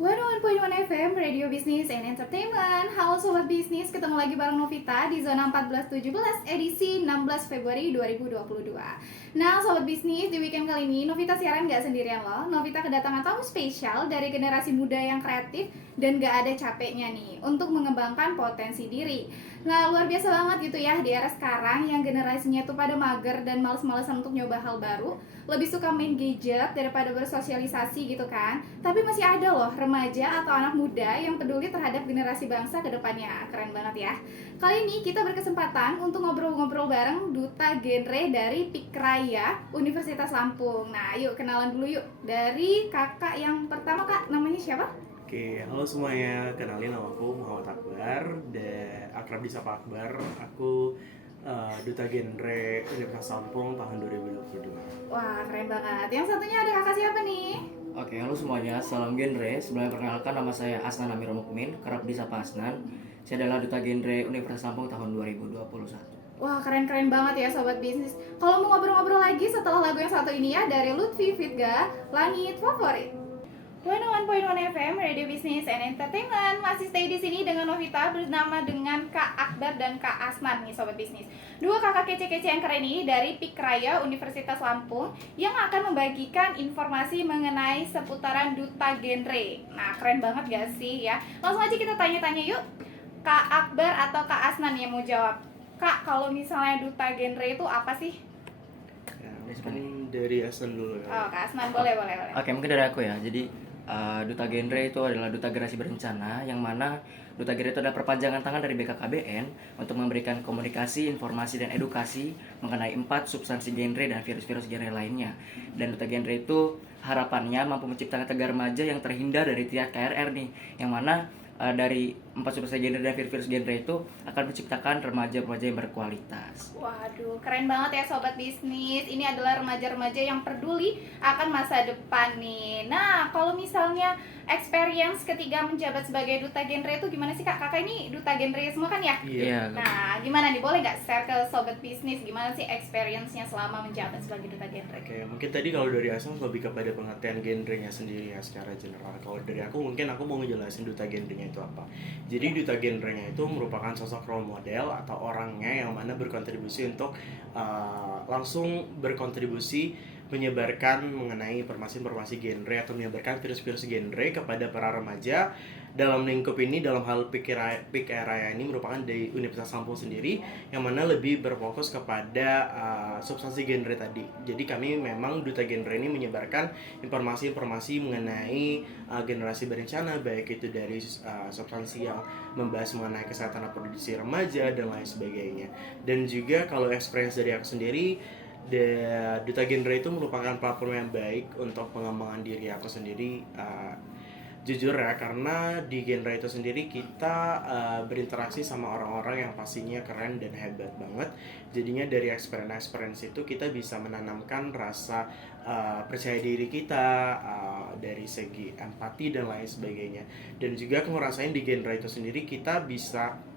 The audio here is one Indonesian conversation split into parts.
101.1 FM, Radio Business and Entertainment. Halo Sobat Bisnis, ketemu lagi bareng Novita di zona 1417 edisi 16 Februari 2022. Nah Sobat Bisnis, di weekend kali ini Novita siaran gak sendirian loh. Novita kedatangan tamu spesial dari generasi muda yang kreatif dan gak ada capeknya nih untuk mengembangkan potensi diri. Nah luar biasa banget gitu ya di era sekarang yang generasinya tuh pada mager dan males-malesan untuk nyoba hal baru, lebih suka main gadget daripada bersosialisasi gitu kan. Tapi masih ada loh remaja atau anak muda yang peduli terhadap generasi bangsa ke depannya. Keren banget ya. Kali ini kita berkesempatan untuk ngobrol-ngobrol bareng Duta Genre dari Pikraya Universitas Lampung. Nah yuk kenalan dulu yuk. Dari kakak yang pertama, kak namanya siapa? Oke, halo semuanya. Kenalin, nama aku Muhammad Akbar dan akrab disapa Akbar. Aku Duta Genre Universitas Lampung tahun 2022. Wah keren banget. Yang satunya ada kakak siapa nih? Oke, halo semuanya, salam genre. Sebelumnya perkenalkan, nama saya Asnan Amirul Mukmin, kerap disapa Asnan. Saya adalah Duta Genre Universitas Lampung tahun 2021. Wah keren-keren banget ya Sobat Bisnis. Kalau mau ngobrol-ngobrol lagi setelah lagu yang satu ini ya dari Lutfi Fitga, Langit Favorit. 101.1 FM, Radio Business and Entertainment. Masih stay di sini dengan Novita bersama dengan Kak Akbar dan Kak Asnan nih Sobat Bisnis. Dua kakak kece-kece yang keren ini dari Pikraya Universitas Lampung yang akan membagikan informasi mengenai seputaran Duta Genre. Nah keren banget gak sih ya? Langsung aja kita tanya-tanya yuk. Kak Akbar atau Kak Asnan yang mau jawab? Kak, kalau misalnya Duta Genre itu apa sih? Ya, mungkin dari Hasan dulu ya. Oh, Kak Asnan boleh. Oke, mungkin dari aku ya. Jadi, Duta Genre itu adalah Duta Generasi Berencana, yang mana Duta Genre itu adalah perpanjangan tangan dari BKKBN untuk memberikan komunikasi, informasi, dan edukasi mengenai 4 substansi genre dan virus-virus genre lainnya. Dan Duta Genre itu harapannya mampu menciptakan tegar remaja yang terhindar dari teriak KRR nih, yang mana dari 4 substansi genre dan virus genre itu akan menciptakan remaja-remaja yang berkualitas. Waduh, keren banget ya Sobat Bisnis. Ini adalah remaja-remaja yang peduli akan masa depan nih. Nah, kalau misalnya experience ketika menjabat sebagai Duta Genre itu gimana sih Kak? Kakak ini Duta Genre semua kan ya? Iya. Nah, gimana nih? Boleh nggak share ke Sobat Bisnis gimana sih experience-nya selama menjabat sebagai Duta Genre? Oke, mungkin tadi kalau dari Hasan lebih kepada pengertian genrenya sendiri ya secara general. Kalau dari aku mungkin aku mau ngejelasin Duta Genrenya itu apa. Jadi Duta Genrenya itu merupakan sosok role model atau orangnya yang mana berkontribusi untuk langsung berkontribusi menyebarkan mengenai informasi-informasi genre atau menyebarkan virus-virus genre kepada para remaja dalam lingkup ini. Dalam hal Pikraya ini merupakan dari Universitas Lampung sendiri yang mana lebih berfokus kepada substansi genre tadi. Jadi kami memang Duta Genre ini menyebarkan informasi-informasi mengenai generasi berencana, baik itu dari substansi yang membahas mengenai kesehatan reproduksi remaja dan lain sebagainya. Dan juga kalau experience dari aku sendiri, Duta Genre itu merupakan platform yang baik untuk pengembangan diri aku sendiri. Jujur ya, karena di genre itu sendiri kita berinteraksi sama orang-orang yang pastinya keren dan hebat banget. Jadinya dari experience itu kita bisa menanamkan rasa percaya diri kita, dari segi empati dan lain sebagainya. Dan juga aku ngerasain di genre itu sendiri kita bisa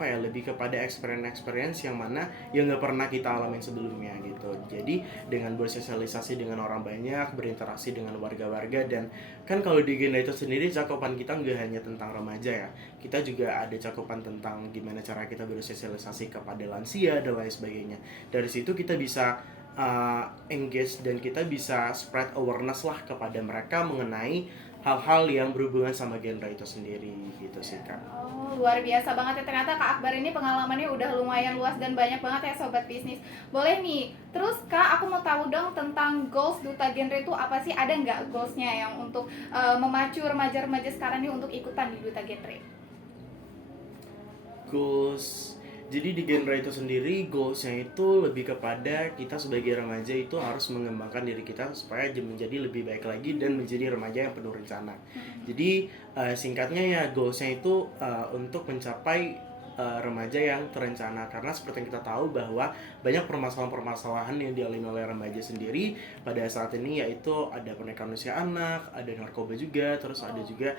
lebih kepada experience yang mana yang nggak pernah kita alamin sebelumnya gitu. Jadi dengan bersosialisasi dengan orang banyak, berinteraksi dengan warga-warga, dan kan kalau di Genda itu sendiri cakupan kita nggak hanya tentang remaja ya, kita juga ada cakupan tentang gimana cara kita bersosialisasi kepada lansia dan lain sebagainya. Dari situ kita bisa engage dan kita bisa spread awareness lah kepada mereka mengenai hal-hal yang berhubungan sama genre itu sendiri gitu sih Kak. Oh, luar biasa banget ya. Ternyata Kak Akbar ini pengalamannya udah lumayan luas dan banyak banget ya Sobat Bisnis. Boleh nih, terus Kak aku mau tahu dong tentang goals Duta Genre itu apa sih? Ada nggak goalsnya yang untuk memacu remaja-remaja sekarang nih untuk ikutan di Duta Genre? Goals, jadi di genre itu sendiri goalsnya itu lebih kepada kita sebagai remaja itu harus mengembangkan diri kita supaya menjadi lebih baik lagi dan menjadi remaja yang penuh rencana. Jadi singkatnya ya, goalsnya itu untuk mencapai remaja yang terencana, karena seperti yang kita tahu bahwa banyak permasalahan-permasalahan yang dialami oleh remaja sendiri pada saat ini, yaitu ada pernikahan usia anak, ada narkoba juga, terus ada juga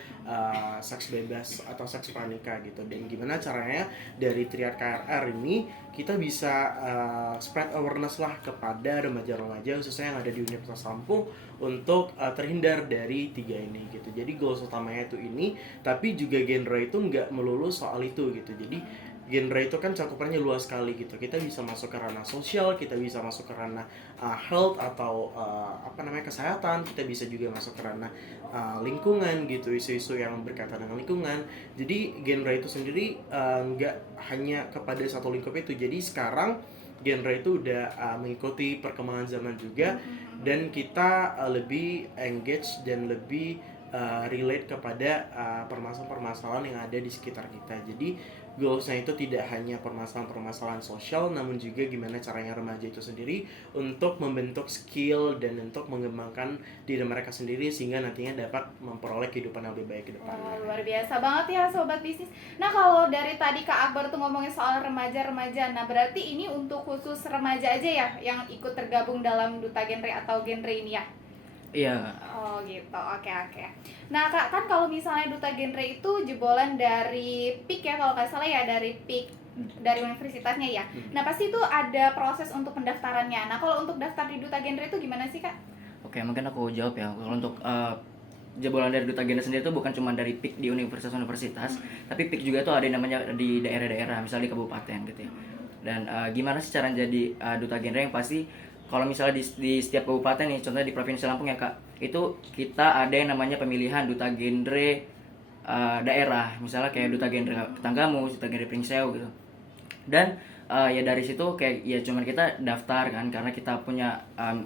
seks bebas atau seks pranikah gitu. Dan gimana caranya dari Triad KRR ini kita bisa spread awareness lah kepada remaja-remaja khususnya yang ada di Universitas Lampung untuk terhindar dari tiga ini gitu. Jadi goals utamanya itu ini, tapi juga genre itu nggak melulu soal itu gitu. Jadi genre itu kan cakupannya luas sekali gitu. Kita bisa masuk ke ranah sosial, kita bisa masuk ke ranah health atau kesehatan, kita bisa juga masuk ke ranah lingkungan gitu, isu-isu yang berkaitan dengan lingkungan. Jadi genre itu sendiri nggak hanya kepada satu lingkup itu. Jadi sekarang genre itu udah mengikuti perkembangan zaman juga, dan kita lebih engage dan lebih relate kepada permasalahan-permasalahan yang ada di sekitar kita. Jadi goalsnya itu tidak hanya permasalahan-permasalahan sosial, namun juga gimana caranya remaja itu sendiri untuk membentuk skill dan untuk mengembangkan diri mereka sendiri sehingga nantinya dapat memperoleh kehidupan yang lebih baik ke depannya. Luar biasa banget ya Sobat Bisnis. Nah kalau dari tadi Kak Akbar tuh ngomongin soal remaja-remaja, nah berarti ini untuk khusus remaja aja ya yang ikut tergabung dalam Duta Genre atau genre ini ya? Iya. Oh gitu, oke. Nah Kak, kan kalau misalnya Duta Genre itu jebolan dari PIK ya, kalau nggak salah ya, dari PIK dari universitasnya ya. Nah pasti itu ada proses untuk pendaftarannya. Nah kalau untuk daftar di Duta Genre itu gimana sih Kak? Oke, mungkin aku jawab ya. Kalau untuk jebolan dari Duta Genre sendiri itu bukan cuma dari PIK di universitas-universitas, tapi PIK juga tuh ada yang namanya di daerah-daerah, misalnya di kabupaten gitu ya. Dan gimana sih cara jadi Duta Genre? Yang pasti kalau misalnya di setiap kabupaten nih, contohnya di Provinsi Lampung ya Kak, itu kita ada yang namanya pemilihan Duta Genre daerah, misalnya kayak Duta Genre Ketanggamus, Duta Genre Pringseu gitu. Dan ya dari situ kayak ya cuman kita daftar kan, karena kita punya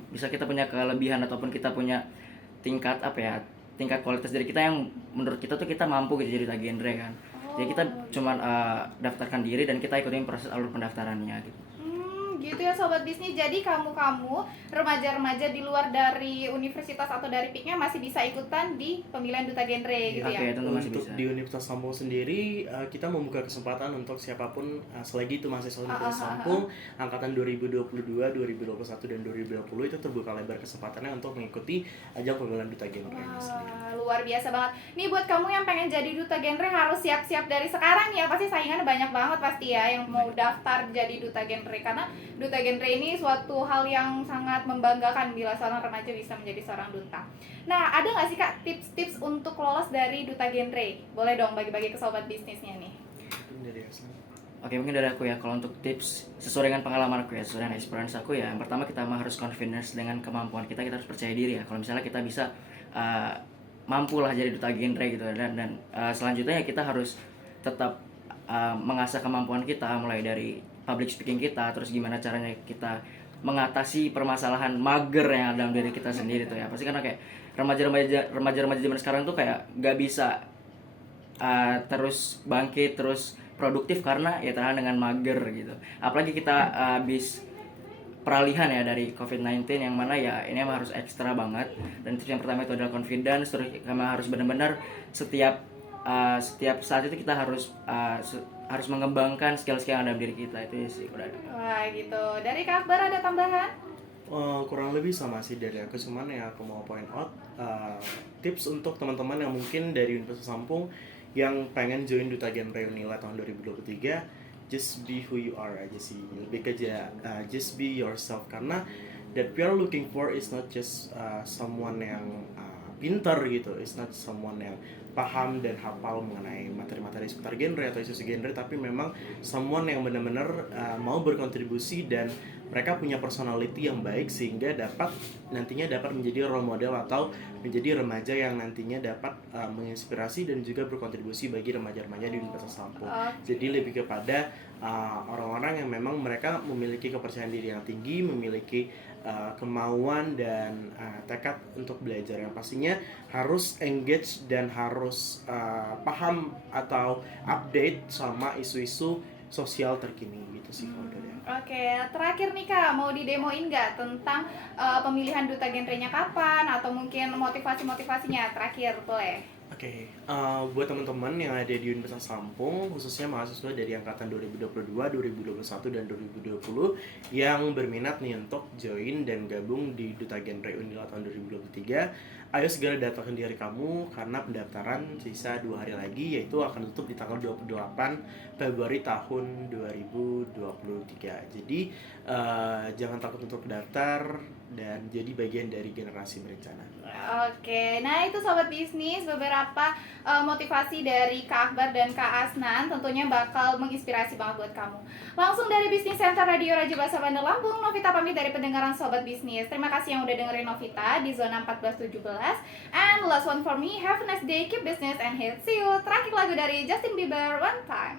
bisa kita punya kelebihan ataupun kita punya tingkat tingkat kualitas dari kita yang menurut kita tuh kita mampu gitu jadi Duta Genre kan. Jadi kita cuman daftarkan diri dan kita ikutin proses alur pendaftarannya gitu. Gitu ya Sobat Bisnis, jadi kamu remaja-remaja di luar dari universitas atau dari PIK-nya masih bisa ikutan di pemilihan Duta Genre gitu ya? Oke, tentu masih Untuk bisa. di Universitas Lampung sendiri kita membuka kesempatan untuk siapapun selagi itu mahasiswa Universitas Lampung angkatan 2022, 2021 dan 2020 itu terbuka lebar kesempatannya untuk mengikuti ajang pemilihan Duta Genre ini sendiri. Luar biasa banget. Nih buat kamu yang pengen jadi Duta Genre harus siap-siap dari sekarang ya. Pasti saingannya banyak banget pasti ya yang mau daftar jadi Duta Genre, karena Duta Genre ini suatu hal yang sangat membanggakan bila seorang remaja bisa menjadi seorang duta. Nah, ada nggak sih Kak tips-tips untuk lolos dari Duta Genre? Boleh dong bagi-bagi ke Sobat Bisnisnya nih. Dari Hasan. Oke, mungkin dari aku ya, kalau untuk tips sesuai dengan pengalaman aku ya, sesuai dengan experience aku ya, yang pertama kita harus confidence dengan kemampuan kita harus percaya diri ya. Kalau misalnya kita bisa mampu lah jadi Duta Genre gitu, dan selanjutnya ya kita harus tetap mengasah kemampuan kita, mulai dari public speaking kita, terus gimana caranya kita mengatasi permasalahan mager yang ada dalam diri kita sendiri tuh ya. Pasti karena kayak remaja-remaja zaman sekarang tuh kayak gak bisa terus bangkit, terus produktif karena ya terhalang dengan mager gitu. Apalagi kita habis peralihan ya dari COVID-19 yang mana ya ini emang harus ekstra banget. Dan tips yang pertama itu adalah confidence, terus emang harus benar-benar setiap saat itu kita harus mengembangkan skill-skill yang ada di diri kita. Itu sih udah. Wah gitu. Dari Kak Akbar ada tambahan? Kurang lebih sama sih dari aku, cuman ya aku mau point out tips untuk teman-teman yang mungkin dari Universitas Lampung yang pengen join Duta Genre Unila tahun 2023, just be who you are aja sih, lebih ke just be yourself, karena that we are looking for is not just someone yang pintar gitu, it's not someone yang paham dan hafal mengenai materi-materi seputar genre atau isu genre, tapi memang someone yang benar-benar mau berkontribusi dan mereka punya personality yang baik sehingga nantinya dapat menjadi role model atau menjadi remaja yang nantinya dapat menginspirasi dan juga berkontribusi bagi remaja-remaja di Universitas Lampung. Jadi lebih kepada orang-orang yang memang mereka memiliki kepercayaan diri yang tinggi, memiliki kemauan dan tekad untuk belajar, yang pastinya harus engage dan harus paham atau update sama isu-isu sosial terkini gitu sih kalau dari aku. Oke, terakhir nih Kak, mau didemoin nggak tentang pemilihan Duta Genre-nya kapan atau mungkin motivasi-motivasinya? Terakhir boleh. Oke, buat teman-teman yang ada di Universitas Lampung, khususnya mahasiswa dari angkatan 2022, 2021, dan 2020 yang berminat nih untuk join dan gabung di Duta Genre Unila tahun 2023, ayo segera daftarkan diri kamu karena pendaftaran sisa 2 hari lagi, yaitu akan tutup di tanggal 28 Februari tahun 2023. Jadi jangan takut untuk daftar dan jadi bagian dari generasi berencana. Oke, nah itu sobat bisnis beberapa motivasi dari Kak Akbar dan Kak Asnan tentunya bakal menginspirasi banget buat kamu. Langsung dari Bisnis Center Radio Raja Basa Bandar Lampung, Novita pamit dari pendengaran sobat bisnis. Terima kasih yang udah dengerin Novita di zona 1417. And last one for me, have a nice day, keep business and hit. See you. Terakhir lagu dari Justin Bieber, One Time.